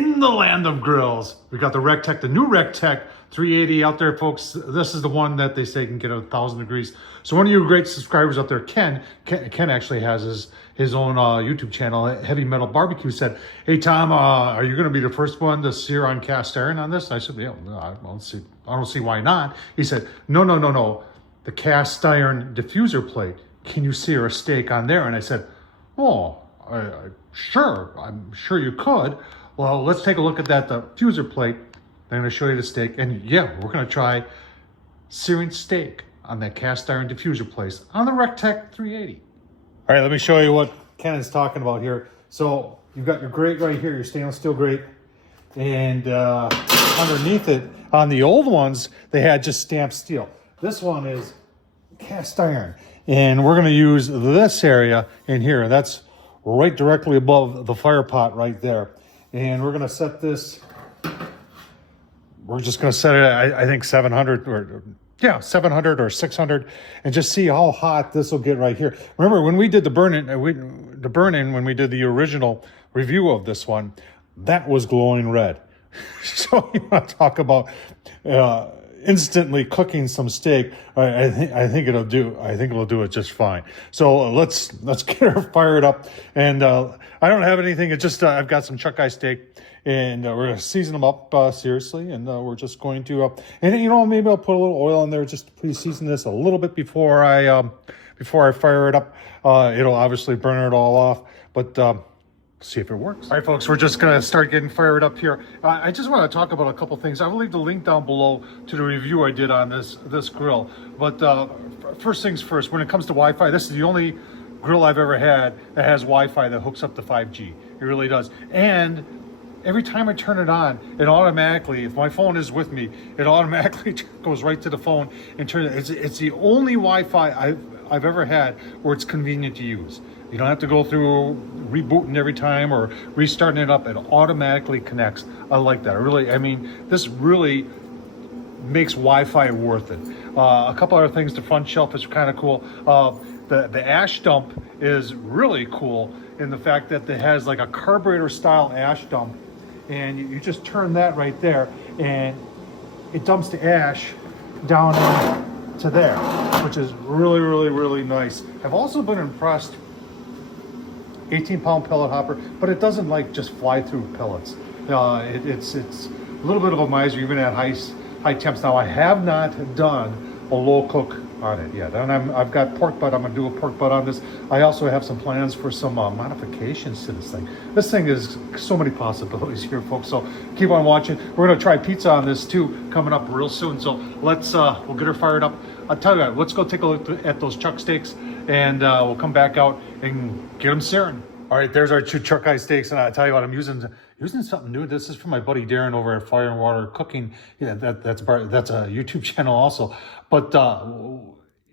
in the land of grills. We got the RECTEQ, the new RECTEQ 380 out there, folks. This is the one that they say can get 1,000 degrees. So one of you great subscribers out there, Ken actually has his own YouTube channel, Heavy Metal Barbecue, said, "Hey Tom, are you going to be the first one to sear on cast iron on this?" I said, "Yeah, I don't see why not." He said, "No. The cast iron diffuser plate. Can you sear a steak on there?" And I said, "Oh, sure. I'm sure you could." Well, let's take a look at that diffuser plate. I'm going to show you the steak, and yeah, we're going to try searing steak on that cast iron diffuser plate on the RECTEQ 380. All right, let me show you what Ken is talking about here. So you've got your grate right here, your stainless steel grate, and underneath it, on the old ones, they had just stamped steel. This one is cast iron, and we're going to use this area in here. That's right directly above the fire pot right there. And we're going to set this, we're just going to set it at, I think 700 or 600, and just see how hot this will get right here. Remember when we did the burn-in, when we did the original review of this one, that was glowing red. So you want to talk about instantly cooking some steak? I think it'll do it just fine. So let's get her fired up. And I don't have anything. It's just I've got some chuck eye steak, and we're gonna season them up seriously. And we're just going to and you know, maybe I'll put a little oil in there just to pre-season this a little bit before I fire it up. It'll obviously burn it all off, but see if it works. All right, folks, we're just gonna start getting fired up here. I just want to talk about a couple things. I will leave the link down below to the review I did on this grill. But first things first, when it comes to Wi-Fi, this is the only grill I've ever had that has Wi-Fi that hooks up to 5G. It really does. And every time I turn it on, it automatically, if my phone is with me, it automatically goes right to the phone and turns it. It's the only Wi-Fi I've ever had where it's convenient to use. You don't have to go through rebooting every time or restarting it up. It automatically connects. I like that. I mean, this really makes Wi-Fi worth it. A couple other things, the front shelf is kind of cool. The ash dump is really cool in the fact that it has like a carburetor style ash dump, and you just turn that right there and it dumps the ash down to there, which is really nice. I've also been impressed. 18-pound pellet hopper, but it doesn't like just fly through pellets. It's a little bit of a miser even at high temps. Now I have not done a low cook on it yet, and I've got pork butt. I'm gonna do a pork butt on this. I also have some plans for some modifications to this thing. This thing is so many possibilities here, folks. So keep on watching. We're gonna try pizza on this too coming up real soon. So let's we'll get her fired up. I'll tell you what, let's go take a look at those chuck steaks, and we'll come back out and get them searing. All right, there's our 2 chuck eye steaks, and I'll tell you what, I'm using something new. This is from my buddy Darren over at Fire and Water Cooking. Yeah, that's a YouTube channel also. But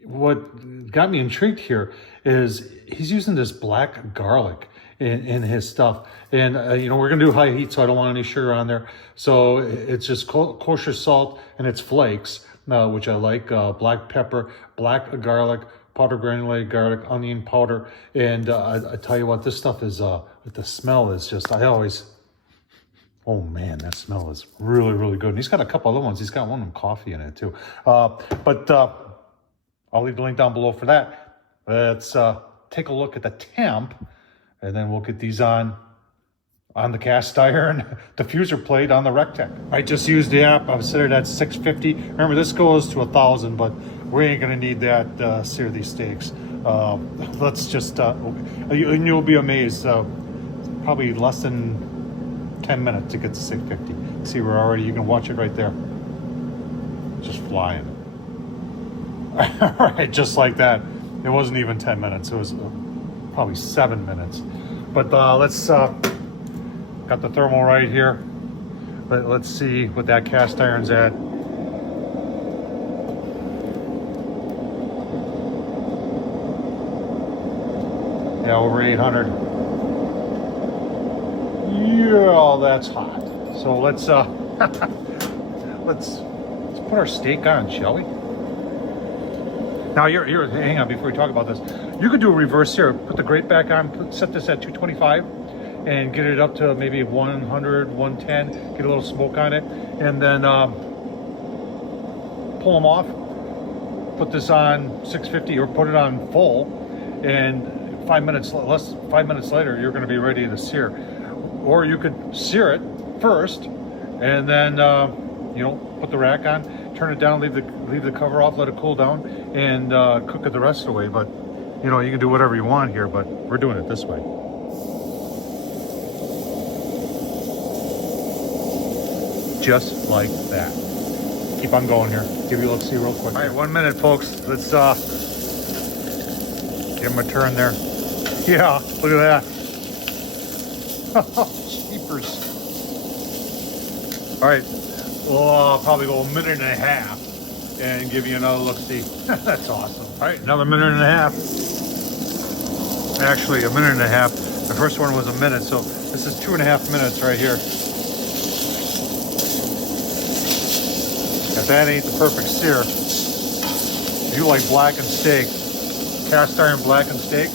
what got me intrigued here is he's using this black garlic in his stuff, and you know, we're gonna do high heat, so I don't want any sugar on there. So it's just kosher salt and it's flakes, which I like. Black pepper, black garlic, powdered granulated garlic, onion powder, and I tell you what, this stuff is the smell is just, oh man, that smell is really good. And he's got a couple other ones. He's got one with coffee in it too. But I'll leave the link down below for that. Let's take a look at the temp, and then we'll get these on the cast iron diffuser plate on the RECTEQ. I just used the app. I set it at 650. Remember, this goes to 1,000, but we ain't gonna need that sear these steaks. Let's just, you'll be amazed. Probably less than 10 minutes to get to 650. See, we're already, you can watch it right there. Just flying. All right, just like that. It wasn't even 10 minutes. It was probably 7 minutes. But let's, got the thermal right here. Let's see what that cast iron's at. Yeah, over 800. Yeah, that's hot. So let's let's put our steak on, shall we? Now, hang on, before we talk about this, you could do a reverse here. Put the grate back on, set this at 225, and get it up to maybe 100, 110, get a little smoke on it, and then pull them off, put this on 650 or put it on full, and 5 minutes later, you're gonna be ready to sear. Or you could sear it first, and then you know, put the rack on, turn it down, leave the cover off, let it cool down, and cook it the rest of the way. But you know, you can do whatever you want here, but we're doing it this way. Just like that. Keep on going here. Give you a look-see real quick. All right, 1 minute, folks. Let's give him a turn there. Yeah, look at that. Jeepers. All right, we'll probably go a minute and a half and give you another look-see. That's awesome. All right, another minute and a half. Actually, a minute and a half. The first one was a minute, so this is 2.5 minutes right here. If that ain't the perfect sear, if you like blackened steak, cast iron blackened steak,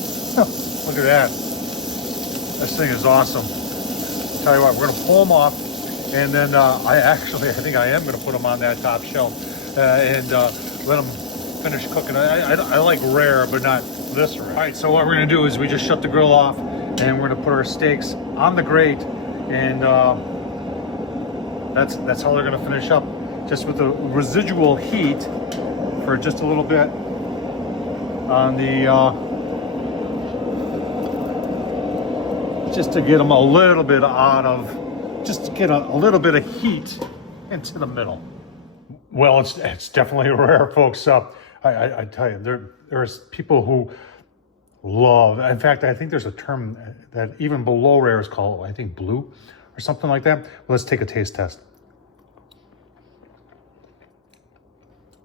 look at that. This thing is awesome. Tell you what, we're gonna pull them off, and then I think I am gonna put them on that top shelf and let them finish cooking. I like rare, but not this rare. All right, so what we're gonna do is we just shut the grill off, and we're gonna put our steaks on the grate, and that's how they're gonna finish up. Just with the residual heat for just a little bit on the, just to get them a little bit out of, just to get a little bit of heat into the middle. Well, it's definitely rare, folks. I tell you, there's people who love, in fact, I think there's a term that even below rare is called, I think, blue or something like that. Well, let's take a taste test.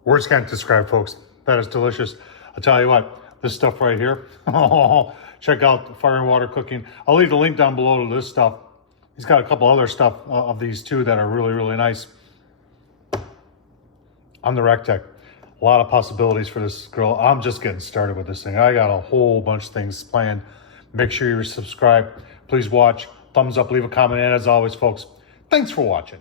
Words can't describe, folks. That is delicious. I'll tell you what, this stuff right here, check out Fire and Water Cooking. I'll leave the link down below to this stuff. He's got a couple other stuff of these too that are really, really nice. On the RECTEQ. A lot of possibilities for this grill. I'm just getting started with this thing. I got a whole bunch of things planned. Make sure you subscribe. Please watch. Thumbs up, leave a comment, and as always, folks, thanks for watching.